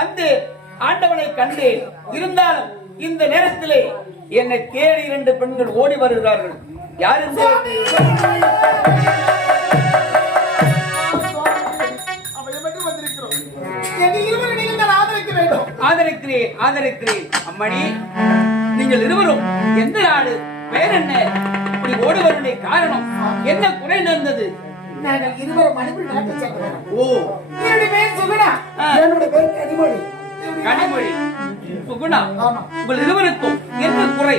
வந்து ஆண்டவனை கண்டேன். இருந்தாலும் இந்த நேரத்திலே என்னை தேடி 2 பெண்கள் ஓடி வருகிறார்கள். யார் இந்த ஆதரிக்கிறேன் அம்மணி. நீங்கள் இருவரும் எந்த நாடு, பெயர் என்ன, இப்படி ஓடி வருவதே காரணம் என்ன, குறை நடந்தது? நாங்கள் இருவரும் மணிபுரி நாட்டை சேர்ந்தவர்கள். ஓ, என்னுடைய பேர் சுகுணா, என்னுடைய பேர் கனிமொழி. கனிமொழி, சுகுணா. உங்கள் இருவருக்கும் என்ன குறை?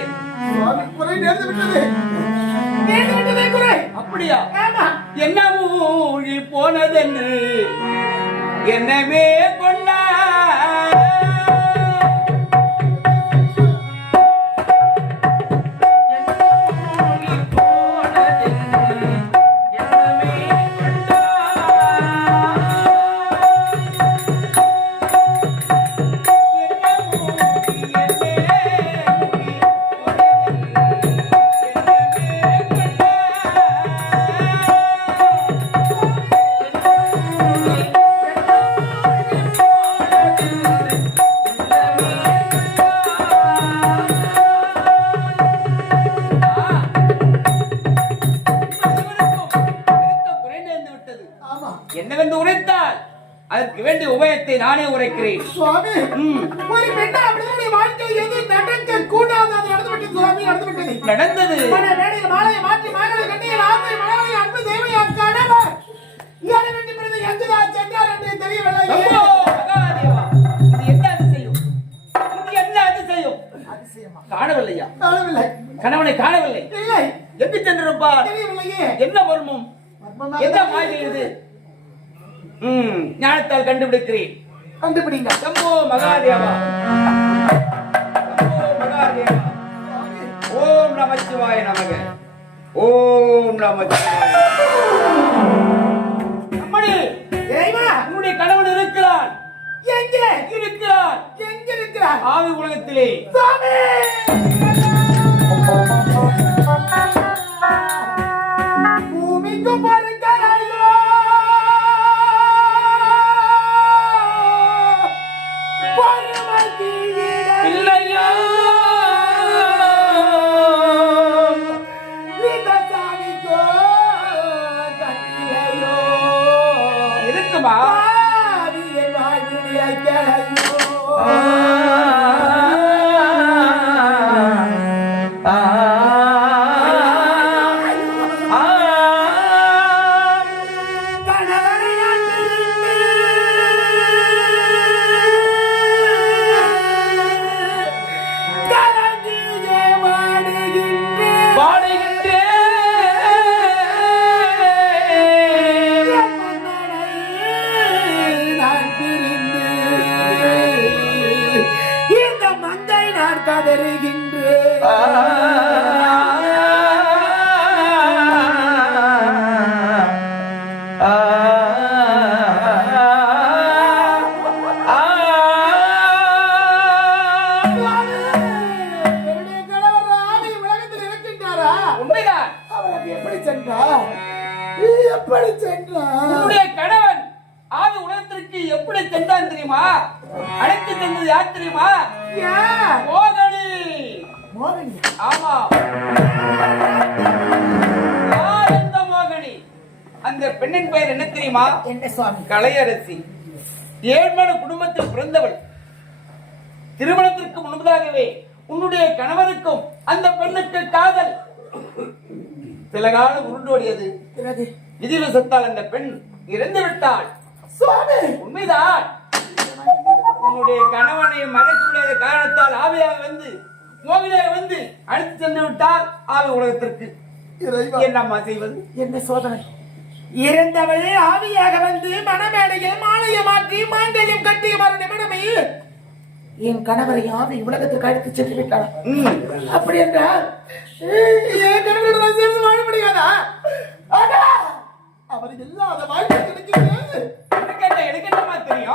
குறை நேர்ந்து விட்டது. குறை அப்படியா? என்ன மூழ்கி போனதென்று என்னமே கொண்டா என்னவென்று உரைத்தால் அதற்கு வேண்டிய உபயத்தை நானே உரைக்கிறேன். சுவாமி, ஒரு பெண்ணா அப்படியே வாழ்க்கை எது நடக்க கூடாது அது நடந்துவிட்டது சுவாமி, நடந்துவிட்டது. நடந்தது மேடையில் மாலையை மாற்றி மகளை கண்ணியில் ஆசை மகளை அன்பு தெய்வ கணவர் இறைவன் பிறகு எங்குதா சென்றார் என்று தெரியவில்லை. இது என்ன அதிசயம்? இது என்ன அதிசயம்? அதிசயமா? காணவில்லையா? காணவில்லை. கணவனை காணவில்லை. இல்லை. எங்கு சென்றிருப்பார்? தெரியவில்லையே. என்ன மர்மம்? என்ன மாயை இது? ஞானத்தால் கண்டுபிடிக்கிறேன். கண்டுபிடிங்க. சம்போ மகாதேவா, சம்போ மகாதேவா. ஓம் நமச்சிவாய நமக. ஓம் நமச்சிவாய. அம்மணி, இறைவா, உன்னுடைய கணவன் இருக்கிறான். எங்கே இருக்கிறான்? எங்கே இருக்கிறான்? ஆவி உலகத்திலே. சாமி, பூமிக்கு பருக்கலையோ இல்லையோ இந்த சாமிக்கோ கட்டிலையோ இருக்குமா? ஆவியை வாழ்வியை கேளையோ கணவன் ஆவி உலகத்திற்கு எப்படி சென்றான் தெரியுமா? அழைத்து சென்றது யார் தெரியுமா? மோகனி. ஆமா, எந்த மோகனி? அந்த பெண்ணின் பெயர் என்ன தெரியுமா? என்ன சுவாமி? கலையரசி. ஏழ்மன குடும்பத்தில் பிறந்தவள். திருமணத்திற்கு முன்பதாகவே உன்னுடைய கணவனுக்கும் அந்த பெண்ணுக்கு காதல் சில காலம் உருண்டோடியது. விதிவசத்தால் அந்த பெண் இறந்து விட்டாள். உண்மைதான். உன்னுடைய கணவனை மறைக்க முடியாத காரணத்தால் ஆவியாக வந்து மோகினியாக வந்து அழைத்து சென்று விட்டால் ஆவி உலகத்திற்கு. என்னம்மா செய்வது? என்ன சோதனை? இறந்தவளே ஆவியாக வந்து மணமேடையில் மாலையை மாற்றி மாங்கல்யம் கட்டிய மறு நிமிடமே என் கணவரை ஆவி உலகத்துக்கு அழைத்து சென்று விட்டார். அப்படி என்றால் என் கணவருடன் சேர்ந்து வாழ முடியாதா? அவர் இல்லாத வாழ்க்கை எனக்கு என்னமா தெரியும்?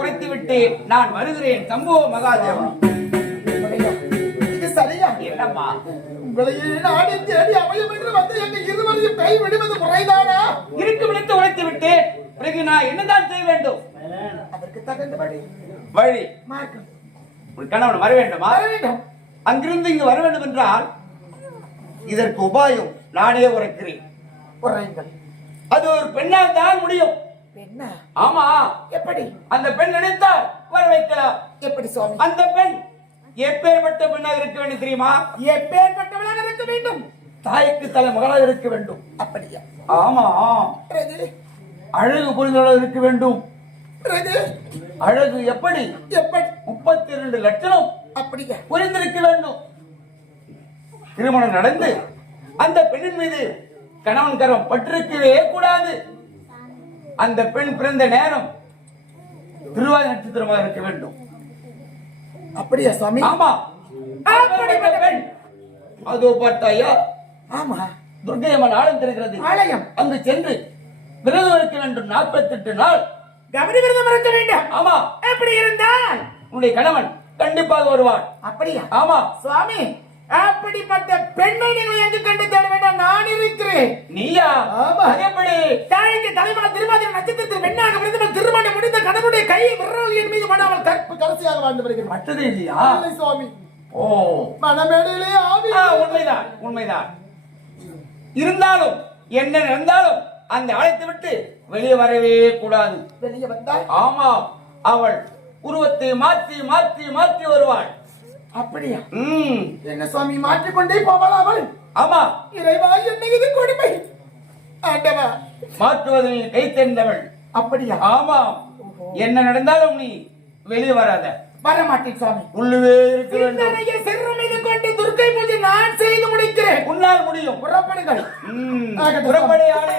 உரைத்து விட்டு நான் வருகிறேன். சம்போ மகாதேவா. இது சரியா? என்னம்மா? உங்களையே நாடி தேடி அமையும் என்று வந்து எங்க இருவரையும் கை விடுவது முறைதானா? இருக்கு விடுத்து உரைத்து விட்டேன். பிறகு நான் என்னதான் செய்ய வேண்டும்? அதற்கு தகுந்த வழி மார்க்கம் உன் கணவன் வர வேண்டுமா? வர வேண்டும். அங்கிருந்து இங்கு வர வேண்டும் என்றால் இதற்கு உபாயம் நானே உரைக்கிறேன். உரையுங்கள். அது ஒரு பெண்ணால் தான் முடியும். பெண்ணா? ஆமா. எப்படி? அந்த பெண் நினைத்தால் வர வைக்கலாம். எப்படி சுவாமி? அந்த பெண் எப்பேற்பட்ட பெண்ணாக இருக்க வேண்டும் தெரியுமா? எப்பேற்பட்டவளாக இருக்க வேண்டும்? தாய்க்கு தலை மகளாக இருக்க வேண்டும். அப்படியா? ஆமா. அழகு புரிந்தவளாக இருக்க வேண்டும். அழகு எப்படி? எப்படி? 32 லட்சணம் அப்படியா? புரிந்திருக்க வேண்டும். திருமணம் நடந்து அந்த பெண்ணின் மீது கணவன் கரம் பற்றிருக்கவே கூடாது. அந்த பெண் பிறந்த நேரம் திருவாதிரை நட்சத்திரமாக இருக்க வேண்டும். அப்படியா சுவாமி? ஆமா. அப்படிப்பட்ட பெண் அதோ பார்த்தாயா? ஆமா. துர்க்கை அம்மன் ஆலயம் இருக்கிறது. ஆலயம். அங்கு சென்று விரதம் இருக்க வேண்டும். 48 நாள் கபடி விரதம் இருக்க வேண்டும். ஆமா. எப்படி இருந்தால் உன்னுடைய கணவன் கண்டிப்பாக வருவான். அப்படியா? ஆமா சுவாமி. அப்படிப்பட்ட பெண்ணை நீங்கள் எங்கு கண்டு தேட வேண்டாம், நான் இருக்கிறேன். நீயா? ஆமா. எப்படி? தாய்க்கு தலைமகன் திருவாதிரை நட்சத்திரத்தில் பெண்ணாக விருந்தவள் திருமணம் முடிந்த கணவனுடைய கையை விரல் என் மீது மனாமல் கடைசியாக வாழ்ந்து வருகிறேன். மற்றதே இல்லையா? இல்லை சுவாமி. ஓ, மனமேடையிலே ஆவி. உண்மைதான் உண்மைதான். இருந்தாலும் என்ன நடந்தாலும் அந்த ஆலயத்தை விட்டு வெளியே வரவே கூடாது. வெளியே வந்தால்? ஆமா. அவள் உருவத்தை மாற்றி மாற்றி மாற்றி வருவாள். அப்படியா? என்ன சுவாமி மாற்றிக்கொண்டே போவாள் அவள்? ஆமா. இறைவா, என்ன இது கொடுமை! ஆண்டவா, மாற்றுவதில் கை தேர்ந்தவள். அப்படியா? ஆமா. என்ன நடந்தாலும் நீ வெளியே வராத. வரமாட்டேன் சுவாமி. உள்ளவே இருக்க வேண்டும். சிறும் இது கொண்டு துர்க்கை பூஜை நான் செய்து முடிக்கிறேன். உன்னால் முடியும். புறப்படுங்கள். புறப்படையாளே.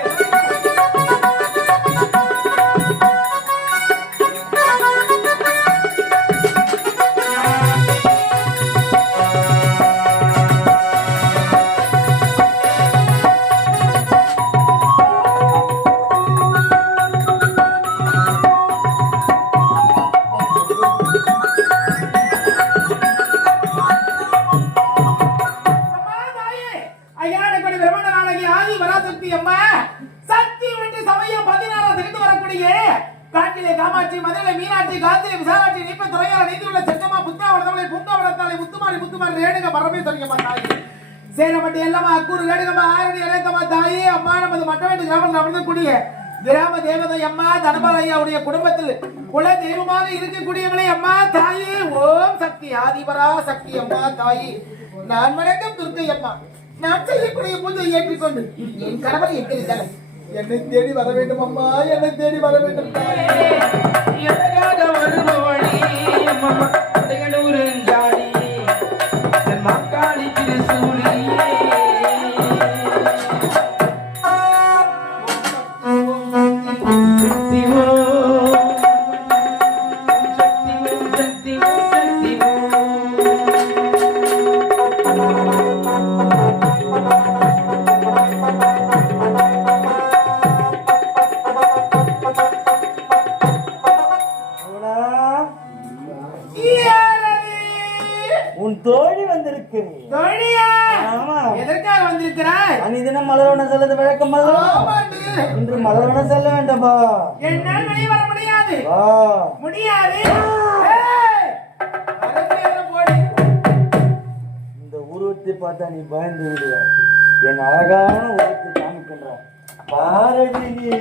காமாட்சி, மதுரை மீனாட்சி, காந்திரி, விசாலாட்சி, நீப்ப துறையாள, நீதியுள்ள சென்னம்மா, புத்தாவளத்தவளை, பூங்காவளத்தாளை, முத்துமாரி, முத்துமாரி, ரேணுக, பரமேஸ்வரியம்மா தாயி, சேனப்பட்டி எல்லம்மா, அக்கூறு, ரேணுகம்மா, ஆரணி, இளையத்தம்மா தாயி, அம்மா நமது மட்டவேட்டு கிராமத்தில் அமர்ந்தக்கூடிய கிராம தேவதை அம்மா தனபாலையாவுடைய குடும்பத்தில் குல தெய்வமாக இருக்கக்கூடியவளே அம்மா தாயே, ஓம் சக்தி ஆதிபரா சக்தி அம்மா தாயி, நான் வணக்கம் துர்க்கை அம்மா. நான் செய்யக்கூடிய பூஜை ஏற்றிக்கொண்டு என் கணவர் எங்கிருந்தார் என்னை தேடி வர வேண்டும் அம்மா, என்னை தேடி வர வேண்டும். உன் தோழி வந்திருக்கிறேன். எதற்காக வந்திருக்கிறாய்? அனிதினம் மலர்வன செல்லது வழக்கம் இன்று மலர்வன செல்ல வேண்டாமா? என்னால் வெளியே வர முடியாது. முடியாது. இந்த உருவத்தை பார்த்தா நீ பயந்து விடுவ. என் அழகான உருவத்தை காமிக்கின்றான் பாரடி நீ.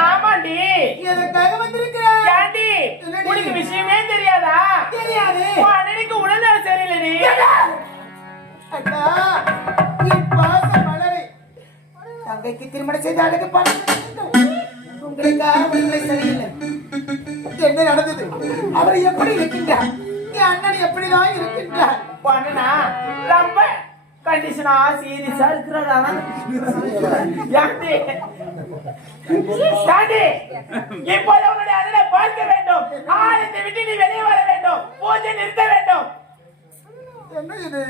ஆமாண்டி, எதற்காக வந்திருக்கிறேன்? உனக்கு விஷயமே தெரியாதா? தெரியாது. அன்னைக்கு உடல்நல சரியில்லை. அண்ணா, மலரை தங்கைக்கு திருமணம் செய்த அழகு உங்களுக்காக உடல்நிலை சரியில்லை. என்ன நடந்தது? அவர் எப்படி இருக்கின்றார்? என் அண்ணன் எப்படிதான் இருக்கின்றார்? அண்ணனா ரொம்ப கண்டிஷனா சீரியஸா இருக்கிறாரா? இப்போது உன்னுடைய அண்ணனை பார்க்க வேண்டும். ஆலயத்தை விட்டு நீ வெளியே வர வேண்டும். பூஜை நிறுத்த வேண்டும். என்ன இது?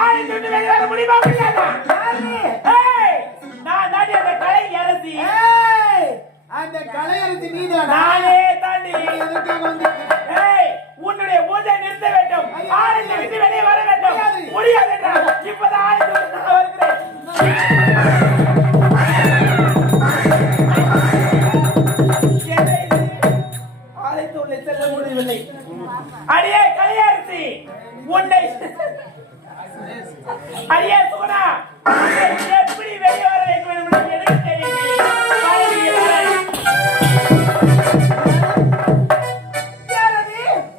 ஆலயத்தை விட்டு வெளியே வர முடியுமா? முடியாதா? நீதானா? நானே தாண்டி. எதற்காக வந்திருக்கிறேன்? ஏய், உன்னுடைய பூஜை நிறுத்த வேண்டும். ஆலயத்தை விட்டு வெளியே வர வேண்டும். முடியாது என்றால் இப்பதான் ஆலயத்தை விட்டு நான் வருகிறேன். என்ன இது? ஆலயத்துள்ளே செல்ல முடியவில்லை. அடியே கலியாரசி, உன்னை அடியே சுகுணா, உன்னை எப்படி வெளியே வர வைக்க வேண்டும் என்று எனக்கு தெரியவில்லை.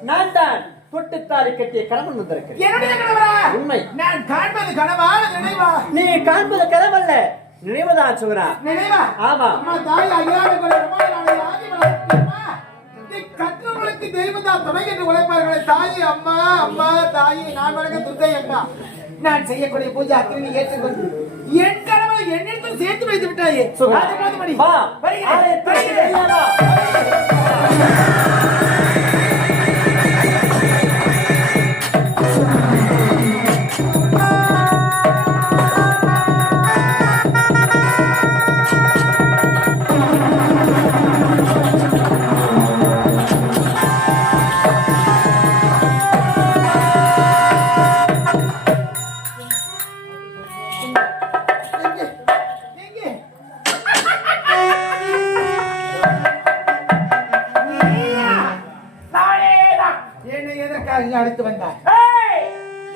நான் தான் தொட்டுத்தாலி கட்டிய கணவன் வந்திருக்கிறேன். என்னுடைய கணவரா? உண்மை. நான் காண்பது கனவா நினைவா? நீ காண்பது கனவல்ல, நினைவுதான் சுகுணா. நினைவா? ஆமா. அம்மா தாய் அகிலாண்ட கோடி பிரம்மாண்டமான ஆதிமலர் அம்மா, நீ கற்றவர்களுக்கு தெய்வம்தான் துணை என்று உழைப்பார்களே தாயே. அம்மா அம்மா தாயே, நான் வணங்க துர்க்கை அம்மா. நான் செய்யக்கூடிய பூஜை அத்தனை ஏற்றுக்கொண்டு என் கணவனை என்னிடத்தில் சேர்த்து வைத்து விட்டாயே. சுகுணா, அது போதுமடி. வா. வருகிறேன். ஆலயத்திற்கு வருகிறேன். வெளியே வா. எங்கே? நீயா? நானேதான். என்னை எதற்காக இங்கு அழைத்து வந்தாய்? ஏய்,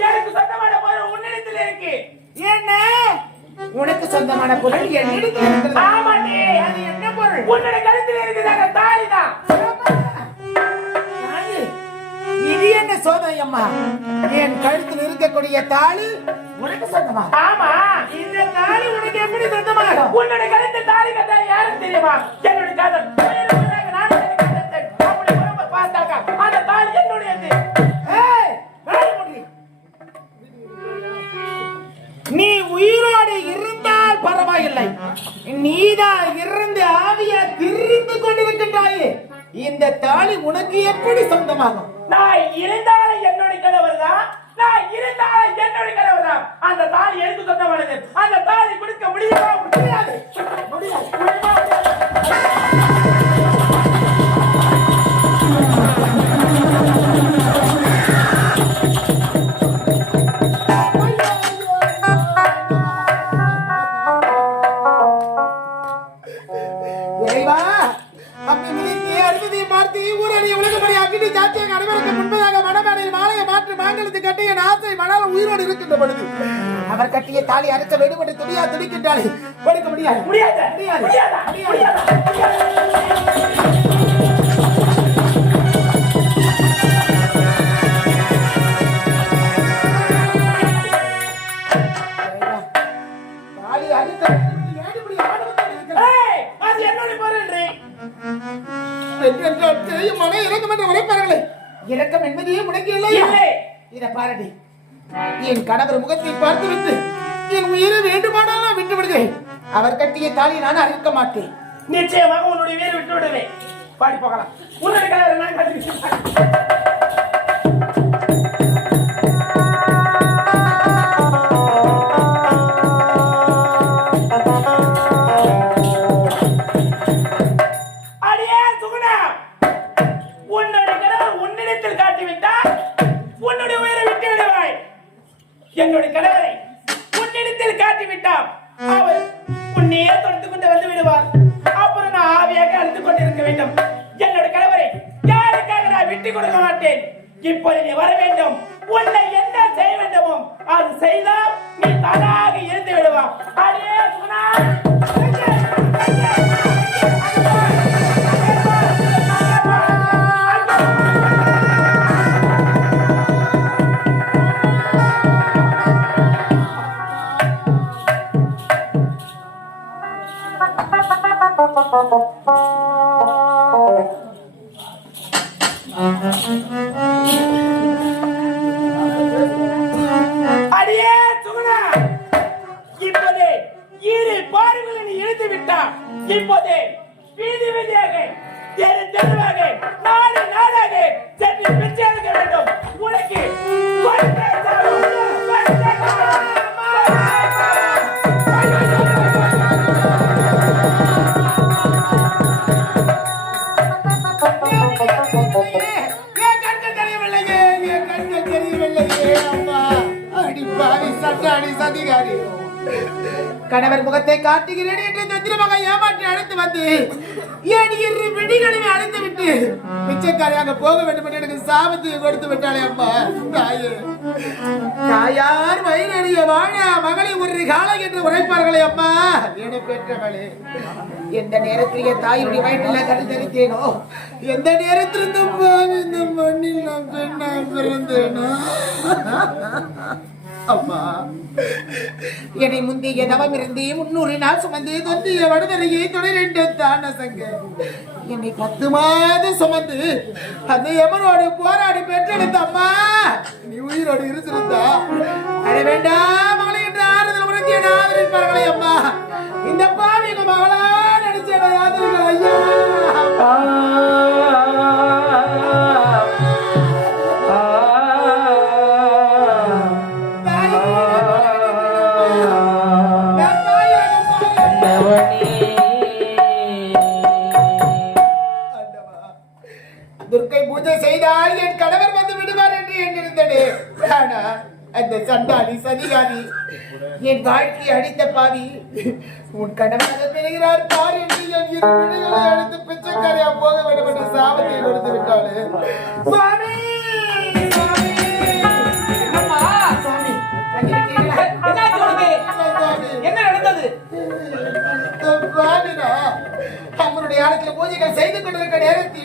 எனக்கு சொந்தமான பொருள் உன்னிடத்தில் இருக்கு. என்ன? உனக்கு சொந்தமான பொருள் என்னிடத்தில் இருக்கிறது. ஆமாண்டி. அது என்ன பொருள்? உன்னுடைய கழுத்தில் இருக்குதாங்க தாலிதான். தாலி? இது என்ன சோதனை அம்மா? என் கழுத்தில் இருக்கக்கூடிய தாலி உனக்கு சொந்தமா? ஆமா, இந்த தாலி உனக்கு எப்படி சொந்தமாகும்? உன்னுடைய கழுத்தில் தாலி கட்ட யாருக்கு தெரியுமா? என்னுடைய காதல். உயிருக்கு நான் உன்னுடைய காதல். அப்படி உறவை பார்த்தாக்கா அந்த தாலி என்னுடையது. ஏய், வாயை மூடி. நீ உயிரோடு இருந்தால் பரவாயில்லை, நீதான் இருந்து ஆவியா திரிந்து கொண்டிருக்கின்றாயே, இந்த தாலி உனக்கு எப்படி சொந்தமாகும்? நான் இருந்தாலும் என்னுடைய கணவர் தான். நான் இருந்தாலும் என்னுடைய கணவர் தான். அந்த தாலி எனக்கு சொந்தமானது. அந்த தாலி கொடுக்க முடியுமா? முடியாது. முடியாது. முடியுமா? இறைவா, அப்படி மிதித்து அறுபதி பார்த்து ஊரடி உலகப்படி அக்கினி சாட்சியாக அனைவருக்கு முன்பதாக மணமேடையில் மாலையை மாற்றி மாங்கலத்து கட்டி என் ஆசை மணால் உயிரோடு இருக்கின்ற பொழுது அவர் கட்டிய தாலி அறுக்க வெடுபட்டு துணியா துடிக்கின்றாலே கொடுக்க முடியாது. முடியாது. முடியாது. முடியாதா? முடியாதா? தாலி அறுக்க ஏன் இப்படி ஆடுவதாக இருக்கிறாய்? ஏய், அது என்னுடைய பொருள்ன்றி. என்றால் தெரியும் மன இறக்கம் என்று உரைப்பார்களே, இரக்கம் என்பதே உனக்கு இல்லையா? இல்லை. இதை பாரடி, என் கணவர் முகத்தை பார்த்துவிட்டு என் உயிரை வேண்டுமானால் நான் விட்டு விடுகிறேன். அவர் கட்டிய தாலி நான் அறுக்க மாட்டேன். நிச்சயமாக உன்னுடைய வீடு விட்டு விடுவேன். பாடி போகலாம். உன்னுடைய கணவரை நான் கட்டிக்கிட்டேன். அடியே சுகுணா, உன்னுடைய கணவர் உன்னிடத்தில் காட்டிவிட்டால் உன்னுடைய உயிரை விட்டு விடுவாய். என்னுடைய கணவரை உன்னிடத்தில் காட்டிவிட்டால் அவர் உன்னையே தொடர்ந்து கொண்டு வந்து விடுவார். அப்புறம் நான் ஆவியாக அழுது கொண்டிருக்க வேண்டும். என்னுடைய கணவரை யாருக்காக நான் விட்டு கொடுக்க மாட்டேன். இப்போது நீ வர வேண்டும். உன்னை என்ன செய்ய வேண்டுமோ அது செய்தால் நீ தானாக இருந்து விடுவா. அடியே சுகுணா, அடியே சுகுணா, இப்போதே இரு பாடுகளை நீ இழுத்து விட்டான். இப்போதே வீதி வீதியாக தெரு தெருவாக நாடு நாடாக சென்று பிச்சை எடுக்க வேண்டும். உனக்கு கொடுத்தே தரும். கொடுத்தே தரும். முகத்தை காட்டுகிறேன் என்று தந்திரமாக ஏமாற்றி அழைத்து வந்து என் இரு விழிகளையும் அழைத்து விட்டு பிச்சைக்காரியாக போக வேண்டும் என்று எனக்கு சாபத்தை கொடுத்து விட்டாளே அம்மா. தாயே, தாயார் வயிறறிய வாழ மகளை ஒரு காலம் என்று உரைப்பார்களே அம்மா. என பெற்றவளே, எந்த நேரத்தில் என் தாயுடைய வயிற்றில் கருத்தரித்தேனோ, எந்த நேரத்திலிருந்து இந்த மண்ணில் நான் பெண்ணா பிறந்தேனோ அம்மா, என்னை முந்தைய தவம் இருந்து 300 நாள் சுமந்து தொந்திய வடுதலையை தொடர்ந்து தான சங்க என்னை 10 மாதம் சுமந்து அந்த எமனோடு போராடி பெற்றெடுத்த அம்மா, நீ உயிரோடு இருந்திருந்தா அழ வேண்டாம் மகளை என்று ஆறுதல் உணர்த்தி என ஆதரிப்பார்களே அம்மா. இந்த பாவிக மகளா நடிச்ச ஆதரிகள் ஐயா. துர்க்கை பூஜை செய்தால் என் கணவர் வந்து விடுவார் என்று எண்ணிருந்தேனே. ஆனால் அந்த சண்டாளி சதிகாரி என் வாழ்க்கையை அடித்த பாவி உன் கணவராக பெறுகிறார் பார் என்று என் இரு விழிகளை அழைத்து பிச்சைக்காரியா போக வேண்டும் என்று சாபத்தை கொடுத்து விட்டாளே. சுவாமி, சுவாமி, என்னம்மா? சுவாமி, தங்கிவிட்டீர்களா? என்னாச்சு உனக்கு? சுவாமி, என்ன நடந்தது? சுவாமினா, அவருடைய ஆலயத்தில் பூஜைகள் செய்து கொண்டிருக்க நேரத்தில்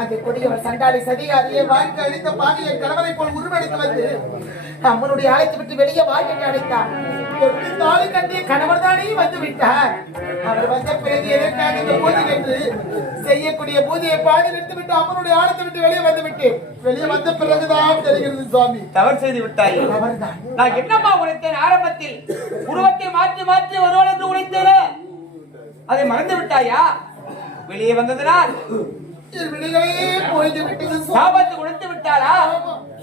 அந்த கொடியவர் சண்டாளி சதிகாரியை வாழ்க்கை அளித்த பாவி என் கணவனை போல் உருவெடுத்து வந்து அவனுடைய ஆலயத்தை விட்டு வெளியே வாழ்க்கை அழைத்தார். 8 நாளை கண்டிய கணவர் தானே வந்து விட்டார். அவர் வந்த பிறகு எதற்காக இந்த பூஜை என்று செய்யக்கூடிய பூஜையை பாதி நிறுத்திவிட்டு அவனுடைய ஆலயத்தை விட்டு வெளியே வந்து விட்டேன். வெளியே வந்த பிறகுதான் தெரிகிறது சுவாமி, தவறு செய்து விட்டாய். அவர்தான். நான் என்னம்மா உழைத்தேன்? ஆரம்பத்தில் உருவத்தை மாற்றி மாற்றி வருவாள் என்று உழைத்தேனே, அதை மறந்து விட்டாயா? வெளியே வந்ததனால் என் விழிகளே போய்ந்து விட்டது சுவாமி. சாபத்தை உழைத்து விட்டாளா?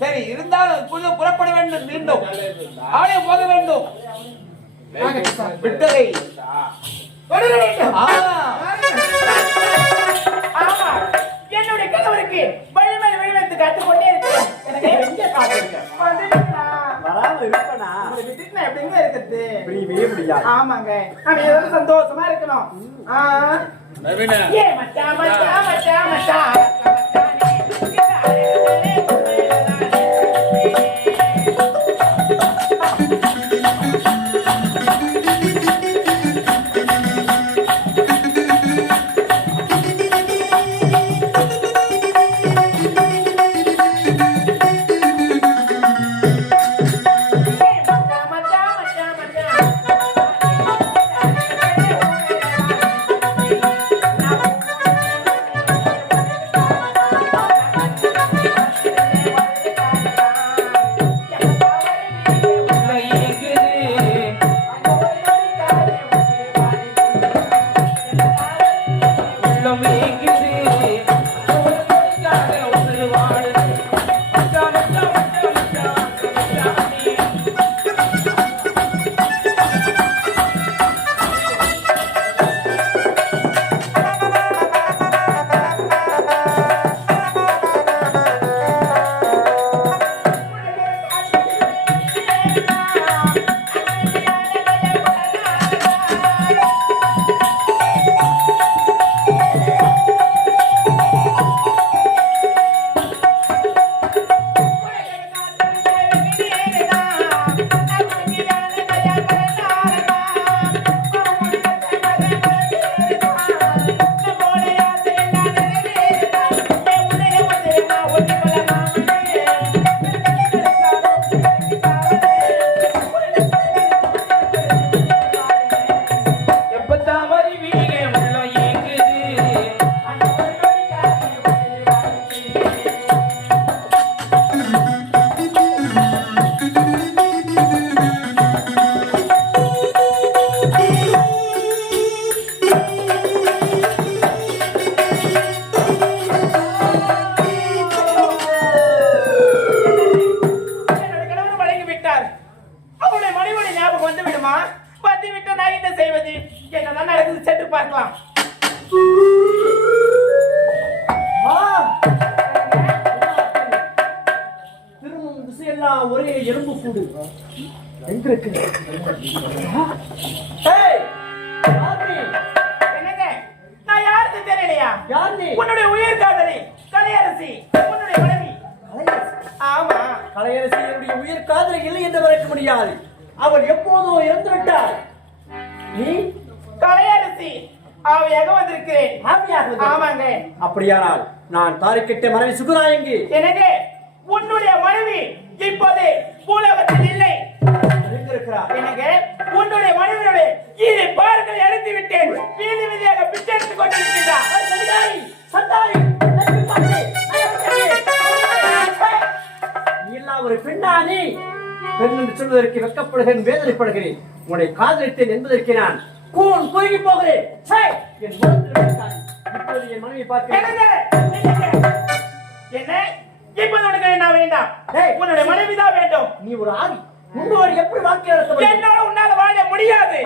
சரி, இருந்தாலும் இப்பொழுது புறப்பட வேண்டும். மீண்டும் அவளே போக வேண்டும். விட்டதை தொடர வேண்டும். ஆமா, என்னுடைய கணவருக்கு வழிமேல் வழிவெடுத்து கற்றுக்கொண்டே இருக்கிறேன். எனக்கு எங்க காத்திருக்க வராம இருப்பனா விட்டுட்டு எப்படிங்க இருக்கிறது? புரியவே முடியாது. ஆமாங்க, நம்ம ஏதாவது சந்தோஷமா இருக்கணும். ஏ மச்சான் மச்சான் மச்சான் மச்சான் ஒரே எலும்பு கூடு எங்க இருக்கு? காதலை இல்லை என்று மறைக்க முடியாது. அவள் எப்போதோ இறந்து விட்டாள். நீ கலையரசி ஆவியாக வந்திருக்கிறேன். ஆவியாக? ஆமாங்க. அப்படியானால் நான் தாரிக்கிட்ட மனைவி சுகுநாயங்கி. எனக்கு உன்னுடைய மனைவி இப்போது பூலோகத்தில் இல்லை. எனக்கு உன்னுடைய மனைவியுடைய இரு பாறுகளை அழைத்து விட்டேன். வீதி வீதியாக பிச்சை எடுத்துக் கொண்டிருக்கிறார். ஒரு பெண்ணானி பெண் என்று சொல்வதற்கு வெட்கப்படுகிறேன், வேதனைப்படுகிறேன். உன்னை காதலித்தேன் என்பதற்கு நான் கூன் குறுகி போகிறேன். இப்போது என் மனைவி பார்க்கிறேன். என்ன இப்போது உனக்கு என்ன வேண்டாம்? உன்னுடைய மனைவிதான் வேண்டும். நீ ஒரு ஆவி, உன்னோடு எப்படி வாழ்க்கை நடத்த? என்னால உன்னால வாழ முடியாது.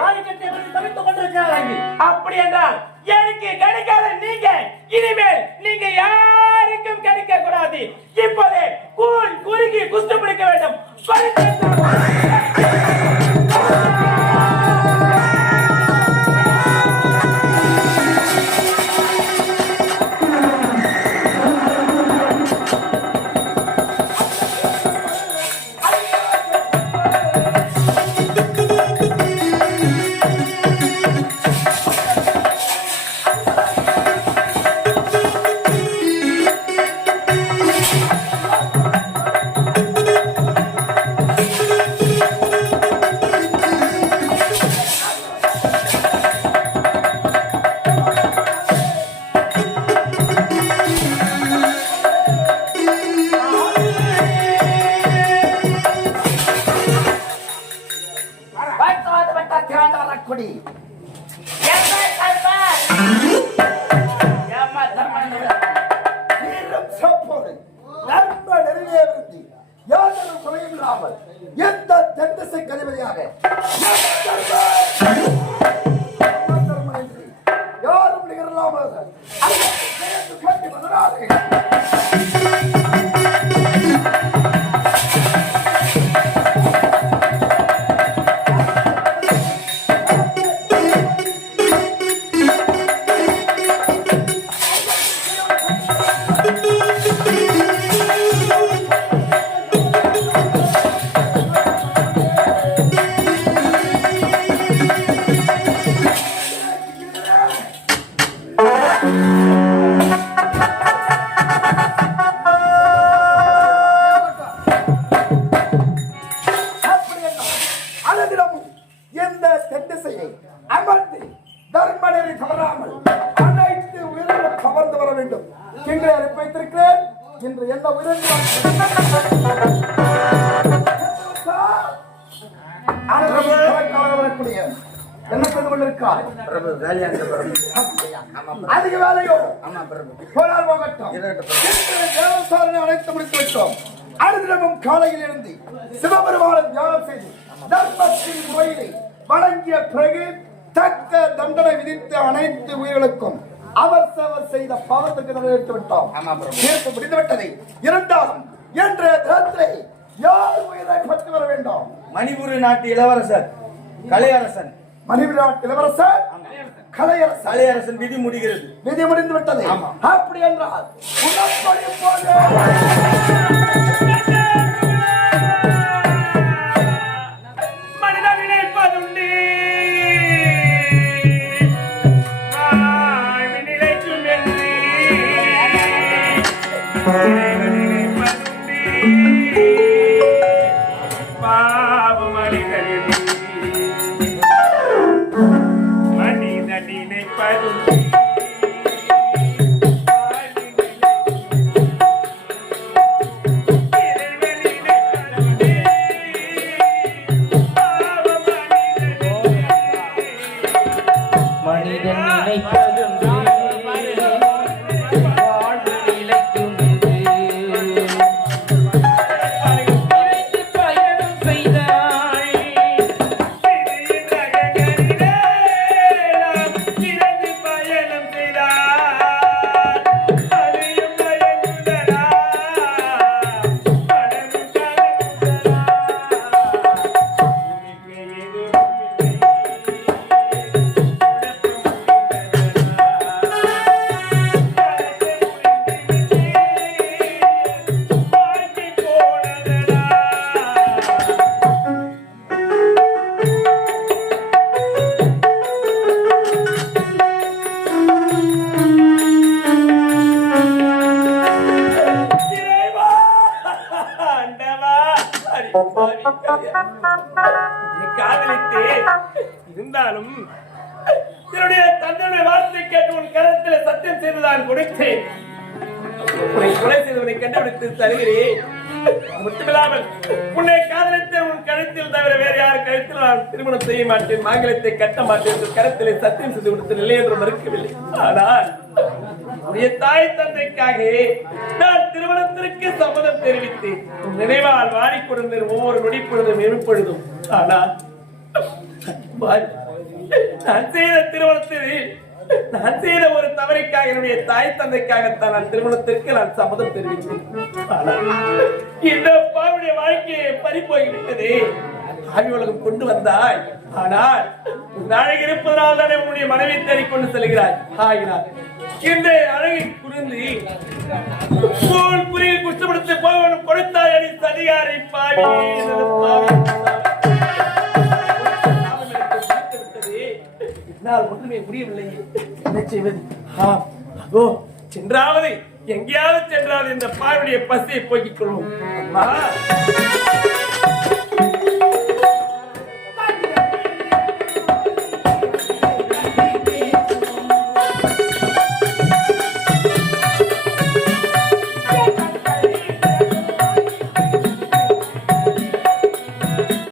தவித்துக் கொண்டிருக்கிறாங்க. அப்படி என்றால் எனக்கு கிடைக்காத நீங்க இனிமேல் நீங்க யாருக்கும் கிடைக்க கூடாது. இப்போதே கூன் குறுகி குஸ்து பிடிக்க வேண்டும். எந்த தென்திசை கதிபதியாக யாரும் நிகழலாமல் எந்த தென்திசையை அமர்ந்து தர்மநெறி தவறாமல் அனைத்து உயிர்களும் கவர்ந்து வர வேண்டும் என்று அனுப்பி வைத்திருக்கிறேன். இன்று என்ன உயிரிழந்து வரக்கூடிய என்ன செய்து கொண்டிருக்கார்? அதிக வேலையோ போனால் போகட்டும். தேவசாரணை அழைத்து முடித்து விட்டோம். அடுத்த காலையில் இருந்து சிவபெருமானை தியானம் செய்து தர்மத்தின் முறையிலே வழங்கிய பிறகு தக்க தண்டனை விதித்த அனைத்து உயிர்களுக்கும் அவர் செய்த பாவத்துக்கு நிறைவேற்றி விட்டோம். தீர்ப்பு முடிந்துவிட்டதை இருந்தாலும் என்ற தினத்திலே யார் உயிரை பற்றி வர வேண்டும்? மணிபுரி நாட்டு இளவரசர் கலையரசன். மணிபுரி நாட்டு இளவரசர் கலையரசன் விதி முடிகிறது. விதி முடிந்து விட்டது. அப்படி என்றால் காதலித்து இருந்தாலும் என்னுடைய தந்தையுடைய வார்த்தை கேட்டு உன் கரத்தில் சத்தியம் செய்து நான் கொடுத்தேன். உன்னை கொலை செய்தவனை கண்டுபிடித்து தருகிறேன். மட்டுமில்லாமல் உன்னை காதலித்த உன் கழுத்தில் தவிர வேறு யார் கழுத்தில் நான் திருமணம் செய்ய மாட்டேன், மாங்கலத்தை கட்ட மாட்டேன் என்று கருத்திலே சத்தியம் செய்து கொடுத்த நிலை என்று மறுக்கவில்லை. ஆனால் உடைய தாய் தந்தைக்காக நான் திருமணத்திற்கு சம்மதம் தெரிவித்தேன். உன் நினைவால் வாடிக்கொண்டிருந்த ஒவ்வொரு நொடிப்பொழுதும் எழுப்பொழுதும். ஆனால் நான் செய்த திருமணத்தில் நான் செய்த ஒரு தவறைக்காக என்னுடைய தாய் தந்தைக்காகத்தான் நான் திருமணத்திற்கு நான் சம்மதம் தெரிவித்தேன். ஆனால் இந்த பாவுடைய வாழ்க்கையை பறிப்போய்விட்டதே. ஆவி உலகம் கொண்டு வந்தாய், ஆனால் நாளைக்கு இருப்பதனால் தானே உன்னுடைய மனைவி தேடிக்கொண்டு செல்கிறாய். ஆகினார் இந்த அழகை குறுந்தி போல் புரியில் குற்றப்படுத்த போவனும் கொடுத்தாய் அடி சதிகாரை பாடி என்னால் ஒன்றுமே முடியவில்லை. என்ன செய்வது? அதோ சென்றாவது எங்கேயாவது சென்றாவது இந்த பாவுடைய பசியை போக்கிக் கொள்வோம். அம்மா